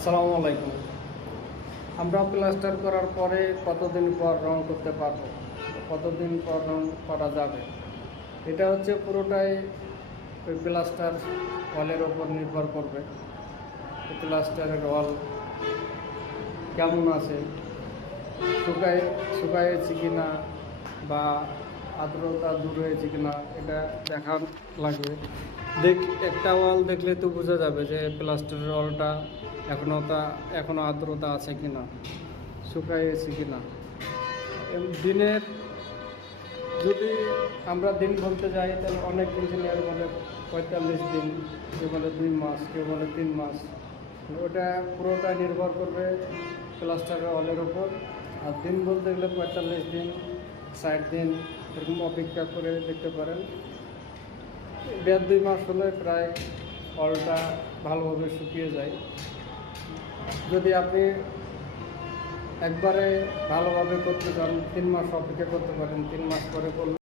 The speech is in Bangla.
আসসালামু আলাইকুম। আমরা প্লাস্টার করার পরে কতদিন পর রং করতে পারবো, কতদিন পর রং করা যাবে, এটা হচ্ছে পুরোটাই ওই প্লাস্টার ওয়ালের ওপর নির্ভর করবে। প্লাস্টারের ওয়াল কেমন আছে, শুকায়েছে কি না, বা আর্দ্রতা দূর হয়েছে কি না, এটা দেখা লাগবে। একটা ওয়াল দেখলে তো বোঝা যাবে যে প্লাস্টারের ওয়ালটা এখনও আর্দ্রতা আছে কি না, শুকায়েছে কি না। দিনের যদি আমরা দিন বলতে যাই তাহলে অনেক ইঞ্জিনিয়ার বলে 45 দিন, কেউ বলে 2 মাস, কেউ বলে 3 মাস। ওটা পুরোটা নির্ভর করবে প্লাস্টারের ওয়ালের ওপর। আর দিন বলতে গেলে 45 দিন, 60 দিন এরকম অপেক্ষা করে দেখতে পারেন। 1.5-2 মাস হলে প্রায় ওয়ালটা ভালোভাবে শুকিয়ে যায়। যদি আপনি একবারে ভালোভাবে করতে চান 3 মাস অপেক্ষা করতে পারেন, 3 মাস পরে করলে